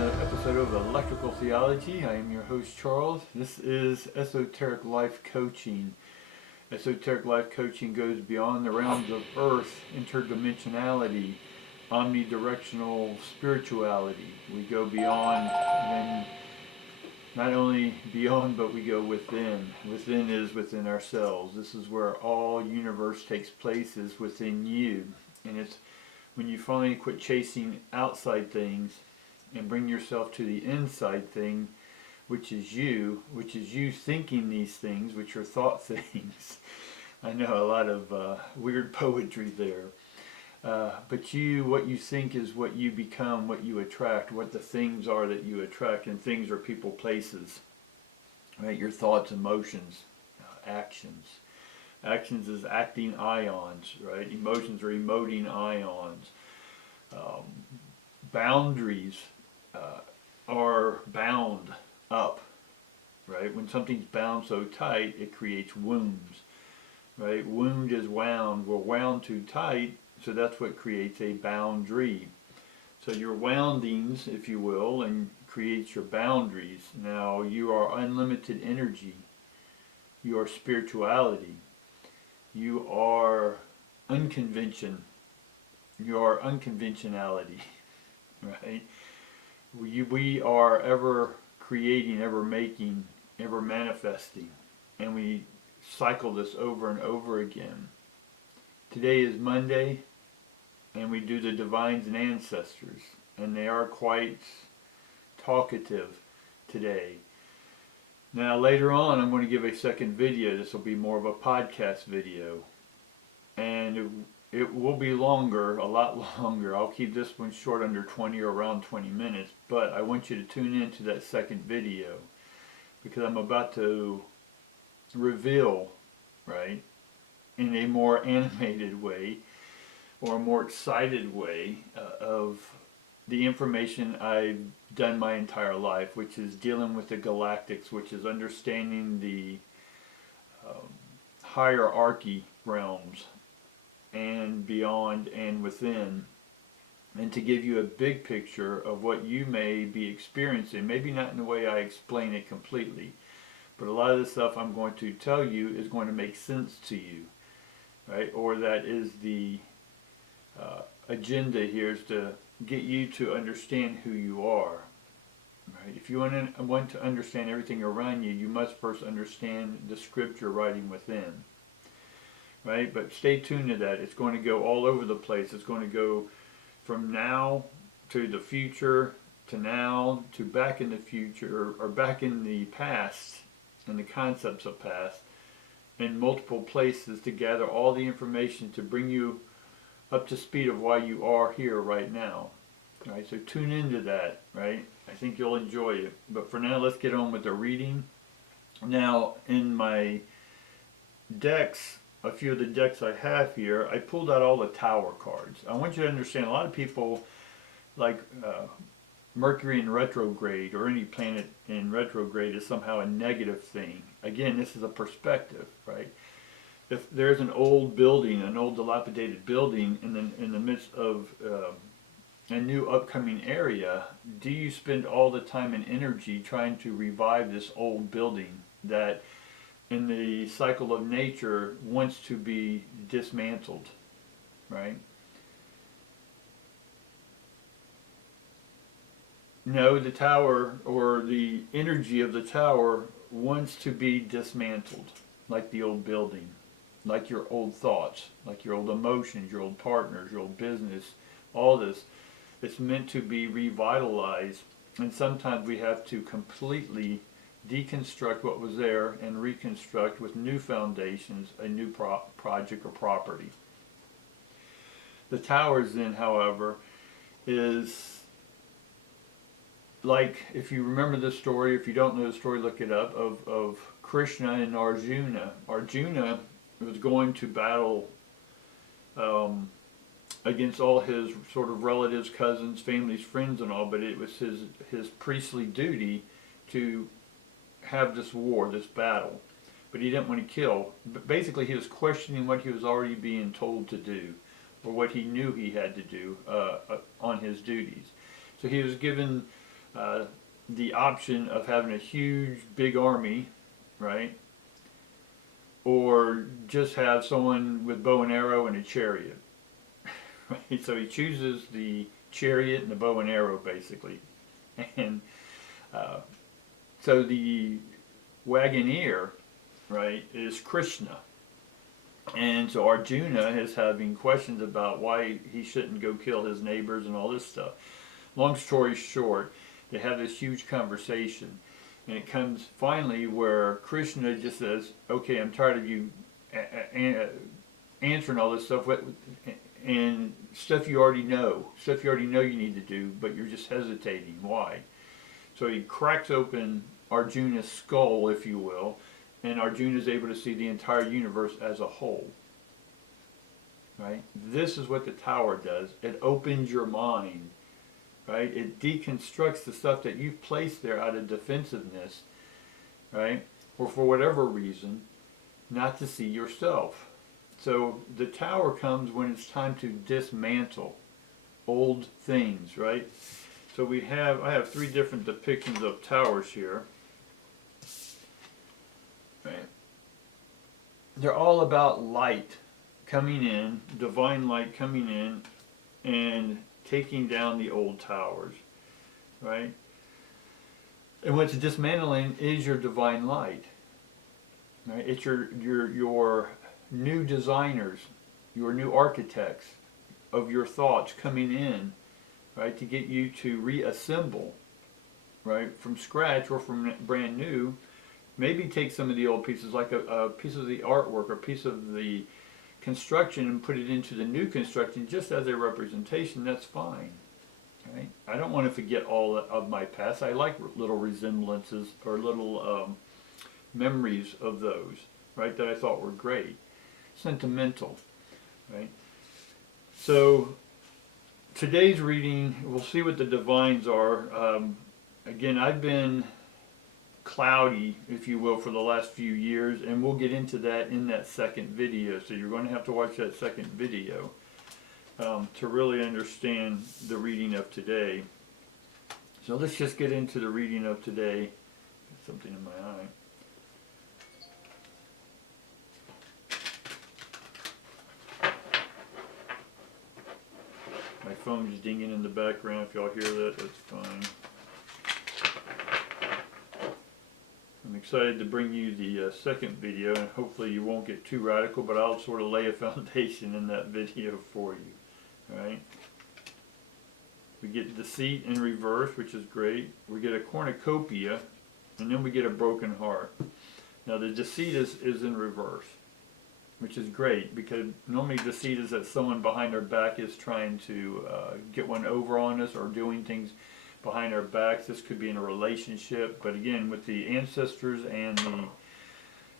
another episode of Electrical Theology. I am your host, Charles. This is Esoteric Life Coaching. Esoteric Life Coaching goes beyond the realms of earth, interdimensionality, omnidirectional spirituality. We go beyond, and not only beyond, but we go within. Within is within ourselves. This is where all universe takes place, is within you. And it's when you finally quit chasing outside things and bring yourself to the inside thing, which is you thinking these things, which are thought things. I know a lot of weird poetry there. But what you think is what you become, what you attract, what the things are that you attract, and things are people, places, right? Your thoughts, emotions, actions. Actions is acting ions, right? Emotions are emoting ions. Boundaries are bound up, right? When something's bound so tight, it creates wounds, right? Wound is wound. We're wound too tight, so that's what creates a boundary. So your woundings, if you will, and creates your boundaries. Now, you are unlimited energy. You are spirituality. You are unconvention. You are unconventionality, right? We are ever creating, ever making, ever manifesting, and we cycle this over and over again. Today is Monday, and we do the divines and ancestors, and they are quite talkative today. Now later on I'm going to give a second video. This will be more of a podcast video, and it will be longer, a lot longer. I'll keep this one short, under 20 or around 20 minutes, but I want you to tune in to that second video because I'm about to reveal, right, in a more animated way or a more excited way of the information I've done my entire life, which is dealing with the galactics, which is understanding the hierarchy realms and beyond and within, and to give you a big picture of what you may be experiencing, maybe not in the way I explain it completely, but a lot of the stuff I'm going to tell you is going to make sense to you, right? Or that is the agenda here, is to get you to understand who you are, right? If you want to understand everything around you, you must first understand the scripture writing within, right? But stay tuned to that. It's going to go all over the place. It's going to go from now to the future, to now, to back in the future, or back in the past, and the concepts of past, in multiple places, to gather all the information to bring you up to speed of why you are here right now. Right? So tune into that, right? I think you'll enjoy it. But for now, let's get on with the reading. Now, in my decks, a few of the decks I have here, I pulled out all the tower cards. I want you to understand, a lot of people like Mercury in retrograde, or any planet in retrograde, is somehow a negative thing. Again, this is a perspective, right? If there's an old building, an old dilapidated building in the midst of a new upcoming area, do you spend all the time and energy trying to revive this old building that in the cycle of nature wants to be dismantled, right? No, the tower, or the energy of the tower, wants to be dismantled, like the old building, like your old thoughts, like your old emotions, your old partners, your old business, all this. It's meant to be revitalized, and sometimes we have to completely deconstruct what was there and reconstruct with new foundations a new project or property. The towers then, however, is like, if you remember the story, if you don't know the story, look it up, of Krishna and Arjuna. Arjuna was going to battle against all his sort of relatives, cousins, families, friends and all, but it was his priestly duty to have this war, this battle. But he didn't want to kill. But basically he was questioning what he was already being told to do, or what he knew he had to do on his duties. So he was given the option of having a huge, big army, right? Or just have someone with bow and arrow and a chariot. Right? So he chooses the chariot and the bow and arrow, basically. And so the wagoneer, right, is Krishna. And so Arjuna is having questions about why he shouldn't go kill his neighbors and all this stuff. Long story short, they have this huge conversation. And it comes finally where Krishna just says, okay, I'm tired of you answering all this stuff and stuff you already know you need to do, but you're just hesitating. Why? So he cracks open Arjuna's skull, if you will, and Arjuna is able to see the entire universe as a whole. Right? This is what the tower does. It opens your mind. Right? It deconstructs the stuff that you've placed there out of defensiveness, right? Or for whatever reason, not to see yourself. So the tower comes when it's time to dismantle old things, right? So I have 3 different depictions of towers here. Right? They're all about light coming in, divine light coming in, and taking down the old towers, right? And what's dismantling is your divine light, right? It's your new designers, your new architects of your thoughts coming in, right, to get you to reassemble, right, from scratch or from brand new. Maybe take some of the old pieces, like a piece of the artwork or a piece of the construction, and put it into the new construction just as a representation. That's fine. Right? I don't want to forget all of my past. I like little resemblances or little memories of those, right, that I thought were great. Sentimental, right? So today's reading, we'll see what the divines are. Again, I've been cloudy, if you will, for the last few years, and we'll get into that in that second video. So you're going to have to watch that second video to really understand the reading of today. So let's just get into the reading of today. Got something in my eye. My phone's dinging in the background. If y'all hear that, that's fine. I'm excited to bring you the second video, and hopefully you won't get too radical, but I'll sort of lay a foundation in that video for you. Alright? We get deceit in reverse, which is great. We get a cornucopia, and then we get a broken heart. Now the deceit is in reverse, which is great, because normally deceit is that someone behind our back is trying to get one over on us or doing things behind our backs. This could be in a relationship, but again, with the ancestors and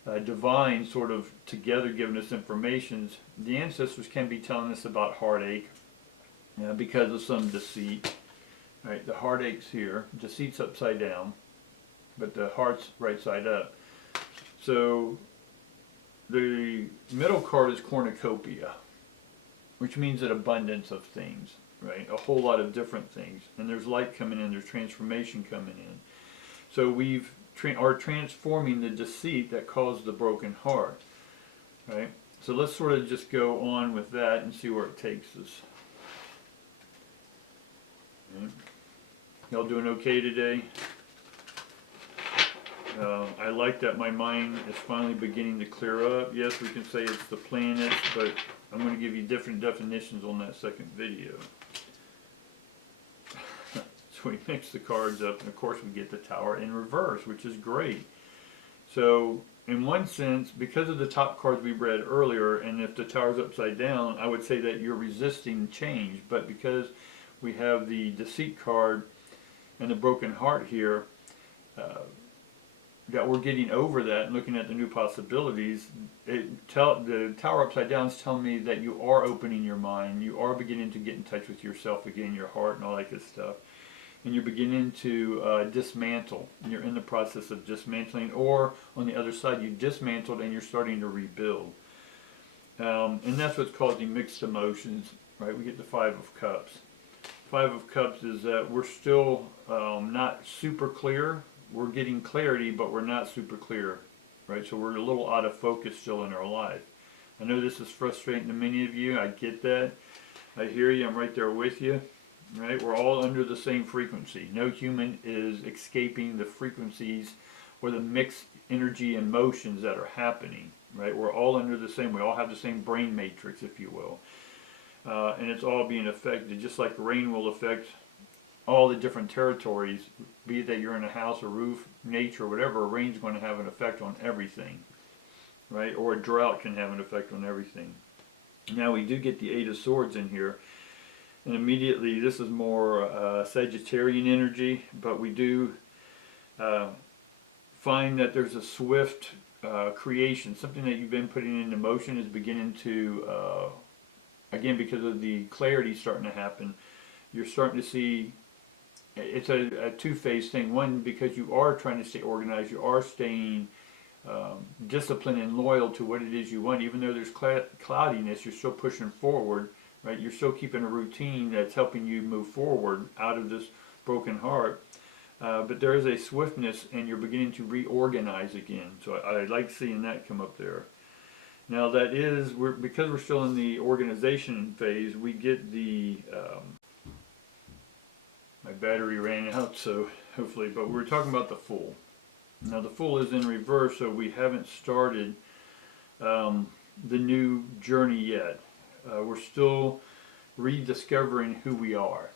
the divine sort of together giving us information, the ancestors can be telling us about heartache because of some deceit. Right, the heartache's here, deceit's upside down, but the heart's right side up. So the middle card is cornucopia, which means an abundance of things. Right, a whole lot of different things, and there's light coming in, there's transformation coming in. So are transforming the deceit that caused the broken heart. Right, so let's sort of just go on with that and see where it takes us. Okay. Y'all doing okay today? I like that my mind is finally beginning to clear up. Yes, we can say it's the planets, but I'm going to give you different definitions on that second video. So we mix the cards up, and of course we get the tower in reverse, which is great. So in one sense, because of the top cards we read earlier, and if the tower's upside down, I would say that you're resisting change. But because we have the deceit card and the broken heart here, that we're getting over that and looking at the new possibilities, the tower upside down is telling me that you are opening your mind, you are beginning to get in touch with yourself again, your heart and all that good stuff. And you're beginning to dismantle. You're in the process of dismantling, or on the other side, you dismantled and you're starting to rebuild. And that's what's causing mixed emotions, right? We get the 5 of Cups. Five of Cups is that we're still not super clear. We're getting clarity, but we're not super clear, right? So we're a little out of focus still in our life. I know this is frustrating to many of you. I get that. I hear you. I'm right there with you, right? We're all under the same frequency. No human is escaping the frequencies or the mixed energy and motions that are happening, right? We're all under the same. We all have the same brain matrix, if you will. And it's all being affected, just like rain will affect all the different territories, be it that you're in a house, a roof, nature, whatever. Rain's going to have an effect on everything, right? Or a drought can have an effect on everything. Now we do get the Eight of Swords in here, and immediately this is more Sagittarian energy, but we do find that there's a swift creation. Something that you've been putting into motion is beginning to, again, because of the clarity starting to happen, you're starting to see it's a two-phase thing. One, because you are trying to stay organized, you are staying disciplined and loyal to what it is you want. Even though there's cloudiness, you're still pushing forward, right? You're still keeping a routine that's helping you move forward out of this broken heart. But there is a swiftness, and you're beginning to reorganize again. So I like seeing that come up there. Now that is, because we're still in the organization phase, we get the, my battery ran out, so hopefully, but we're talking about the Fool. Now the Fool is in reverse, so we haven't started the new journey yet. We're still rediscovering who we are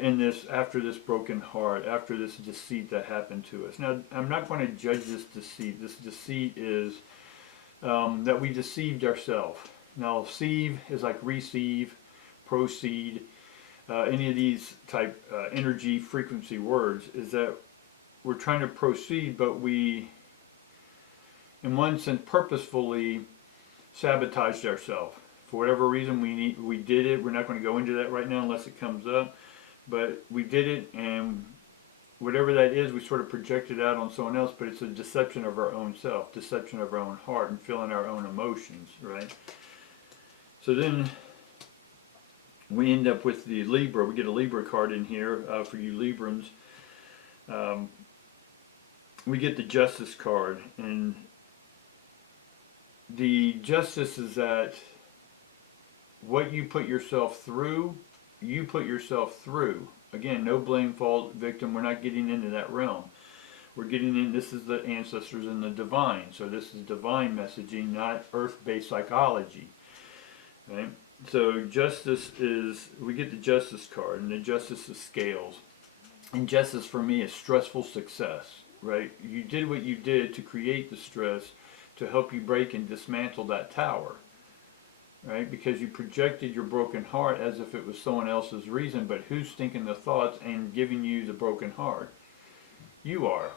in this, after this broken heart, after this deceit that happened to us. Now I'm not going to judge this deceit. This deceit is that we deceived ourselves. Now deceive is like receive, proceed, any of these type energy frequency words, is that we're trying to proceed, but we, in one sense, purposefully sabotaged ourselves. For whatever reason, we did it. We're not going to go into that right now unless it comes up. But we did it, and whatever that is, we sort of projected out on someone else, but it's a deception of our own self, deception of our own heart, and feeling our own emotions, right? So then we end up with the Libra. We get a Libra card in here for you Librans. We get the Justice card, and the Justice is that what you put yourself through, you put yourself through. Again, no blame, fault, victim. We're not getting into that realm. We're getting in, this is the ancestors and the divine. So this is divine messaging, not earth-based psychology. Right? So justice is, we get the Justice card, and the Justice is scales. And justice for me is stressful success. Right? You did what you did to create the stress to help you break and dismantle that tower. Right? Because you projected your broken heart as if it was someone else's reason, but who's thinking the thoughts and giving you the broken heart? You are.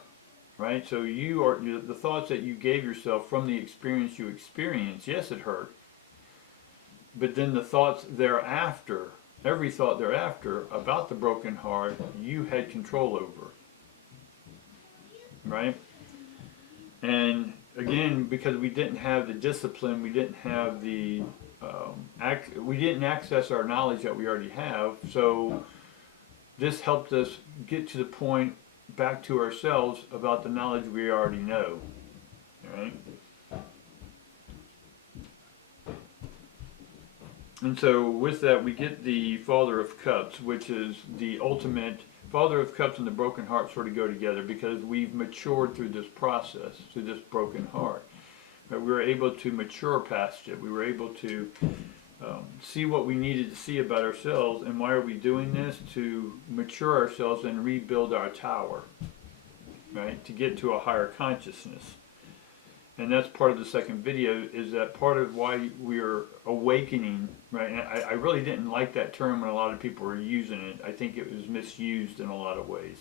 Right? So you are, the thoughts that you gave yourself from the experience you experienced, yes, it hurt. But then the thoughts thereafter, every thought thereafter about the broken heart, you had control over. Right? And again, because we didn't have the discipline, we didn't have the we didn't access our knowledge that we already have, so this helped us get to the point back to ourselves about the knowledge we already know. Right? And so with that, we get the Father of Cups, which is the ultimate. Father of Cups and the broken heart sort of go together because we've matured through this process, through this broken heart. Right? We were able to mature past it. We were able to see what we needed to see about ourselves. And why are we doing this? To mature ourselves and rebuild our tower, right? To get to a higher consciousness. And that's part of the second video, is that part of why we're awakening, right? And I really didn't like that term when a lot of people were using it. I think it was misused in a lot of ways.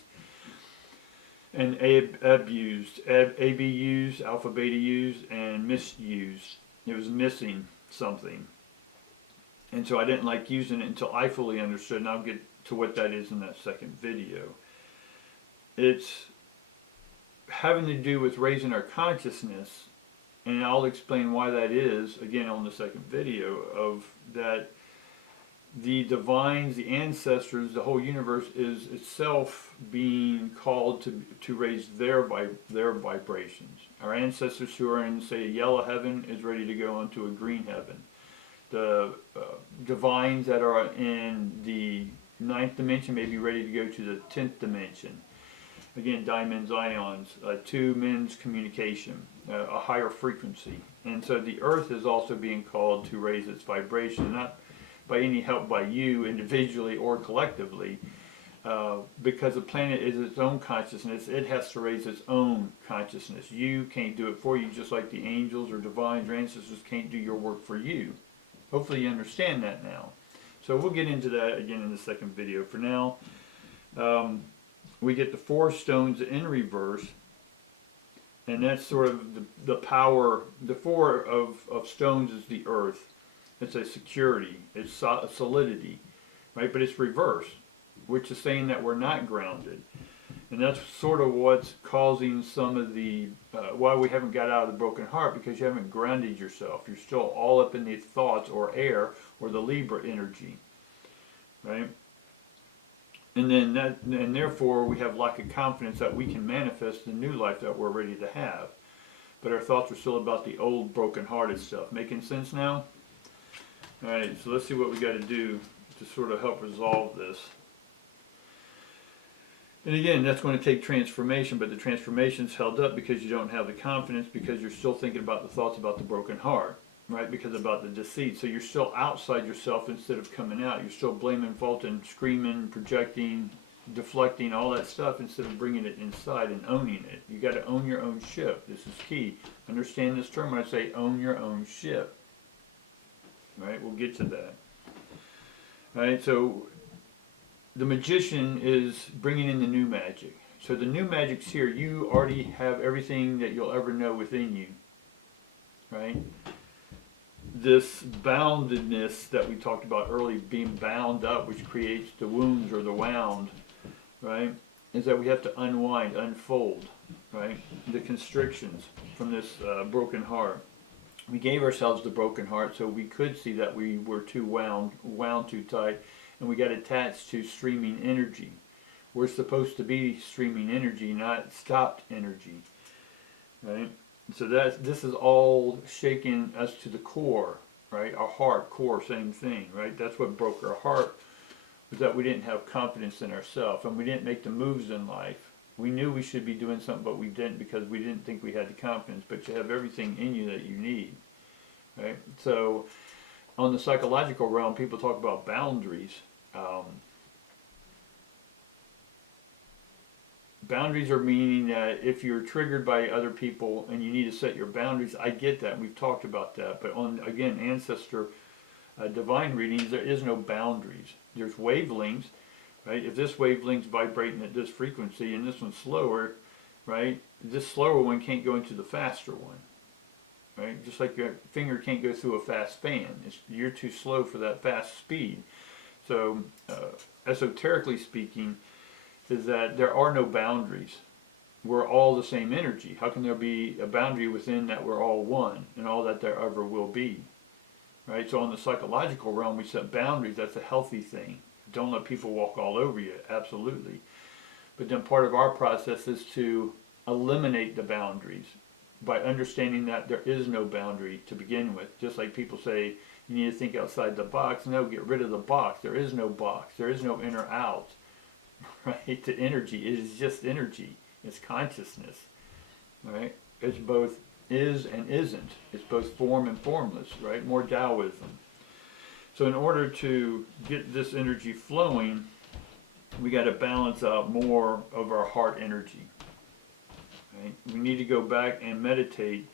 And abused, AB used, alpha beta used, and misused. It was missing something. And so I didn't like using it until I fully understood, and I'll get to what that is in that second video. It's having to do with raising our consciousness, and I'll explain why that is again on the second video, of that the divines, the ancestors, the whole universe is itself being called to raise their vibrations. Our ancestors who are in, say, a yellow heaven is ready to go into a green heaven. The divines that are in the ninth dimension may be ready to go to the 10th dimension. Again, diamonds, ions, two men's communication, a higher frequency. And so the earth is also being called to raise its vibration, not by any help by you individually or collectively, because the planet is its own consciousness. It has to raise its own consciousness. You can't do it for you, just like the angels or divines or ancestors can't do your work for you. Hopefully you understand that now. So we'll get into that again in the second video. For now, we get the 4 stones in reverse, and that's sort of the power. The 4 of stones is the earth. It's a security, it's a solidity, right? But it's reverse, which is saying that we're not grounded. And that's sort of what's causing some of the, why we haven't got out of the broken heart, because you haven't grounded yourself. You're still all up in the thoughts or air or the Libra energy, right? And then and therefore we have lack of confidence that we can manifest the new life that we're ready to have. But our thoughts are still about the old broken-hearted stuff. Making sense now? All right, so let's see what we got to do to sort of help resolve this. And again, that's going to take transformation, but the transformation's held up because you don't have the confidence, because you're still thinking about the thoughts about the broken heart, right? Because about the deceit. So you're still outside yourself instead of coming out. You're still blaming, faulting, screaming, projecting, deflecting, all that stuff instead of bringing it inside and owning it. You got to own your own ship. This is key. Understand this term when I say own your own ship. Right, we'll get to that. All right, so the magician is bringing in the new magic. So the new magic's here. You already have everything that you'll ever know within you. Right? This boundedness that we talked about earlier, being bound up, which creates the wounds or the wound, right, is that we have to unwind, unfold, right, the constrictions from this broken heart. We gave ourselves the broken heart so we could see that we were too wound too tight, and we got attached to streaming energy. We're supposed to be streaming energy, not stopped energy, right? So this is all shaking us to the core, right? Our heart, core, same thing, right? That's what broke our heart, was that we didn't have confidence in ourselves, and we didn't make the moves in life. We knew we should be doing something, but we didn't because we didn't think we had the confidence. But you have everything in you that you need, right? So on the psychological realm, people talk about boundaries. Boundaries are meaning that if you're triggered by other people and you need to set your boundaries, I get that. We've talked about that. But on, again, ancestor divine readings, there is no boundaries. There's wavelengths. Right? If this wavelength's vibrating at this frequency and this one's slower, right? This slower one can't go into the faster one, right? Just like your finger can't go through a fast fan. You're too slow for that fast speed. So, esoterically speaking, is that there are no boundaries. We're all the same energy. How can there be a boundary within that we're all one and all that there ever will be, right? So on the psychological realm, we set boundaries. That's a healthy thing. Don't let people walk all over you, absolutely. But then part of our process is to eliminate the boundaries by understanding that there is no boundary to begin with. Just like people say, you need to think outside the box. No, get rid of the box. There is no box. There is no inner out, right? The energy is just energy. It's consciousness, right? It's both is and isn't. It's both form and formless, right? More Taoism. So in order to get this energy flowing, we got to balance out more of our heart energy. Right? We need to go back and meditate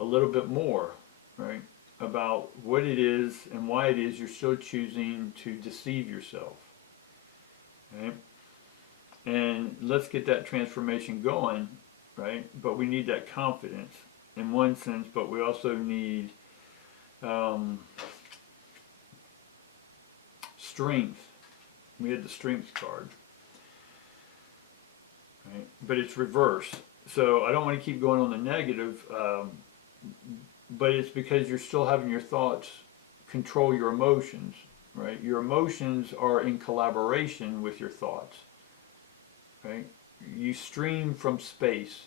a little bit more, right, about what it is and why it is you're still choosing to deceive yourself. Right? And let's get that transformation going, right? But we need that confidence in one sense, but we also need strength. We had the strength card, right? But it's reversed. So I don't want to keep going on the negative, but it's because you're still having your thoughts control your emotions, right? Your emotions are in collaboration with your thoughts, right? You stream from space,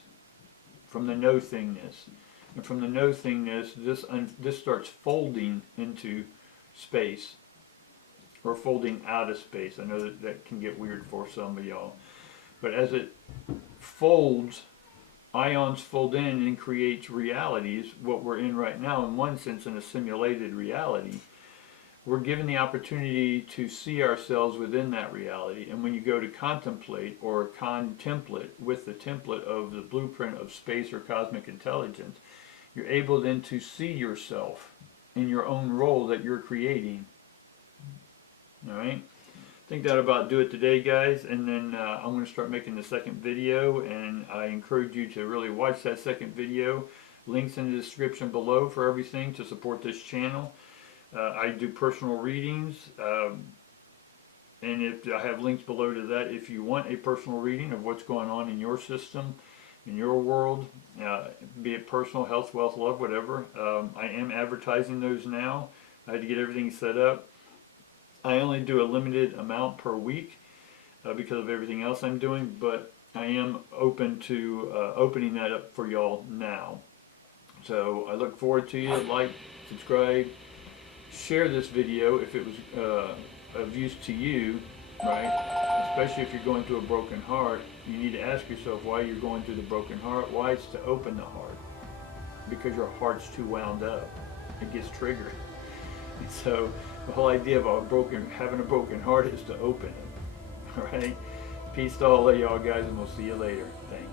from the no-thingness. And from the no-thingness, this starts folding into space, or folding out of space. I know that can get weird for some of y'all. But as it folds, ions fold in and creates realities, what we're in right now, in one sense, in a simulated reality. We're given the opportunity to see ourselves within that reality. And when you go to contemplate or contemplate with the template of the blueprint of space or cosmic intelligence, you're able then to see yourself in your own role that you're creating. All right? Think that about do it today, guys, and then I'm going to start making the second video, and I encourage you to really watch that second video. Links in the description below for everything to support this channel. I do personal readings, and if I have links below to that if you want a personal reading of what's going on in your system, in your world, be it personal, health, wealth, love, whatever. I am advertising those now. I had to get everything set up. I only do a limited amount per week because of everything else I'm doing, but I am open to opening that up for y'all now. So I look forward to you. Like, subscribe, share this video if it was of use to you, right? Especially if you're going through a broken heart. You need to ask yourself why you're going through the broken heart. Why it's to open the heart. Because your heart's too wound up. It gets triggered. And so the whole idea of having a broken heart is to open it. All right? Peace to all of y'all guys, and we'll see you later. Thanks.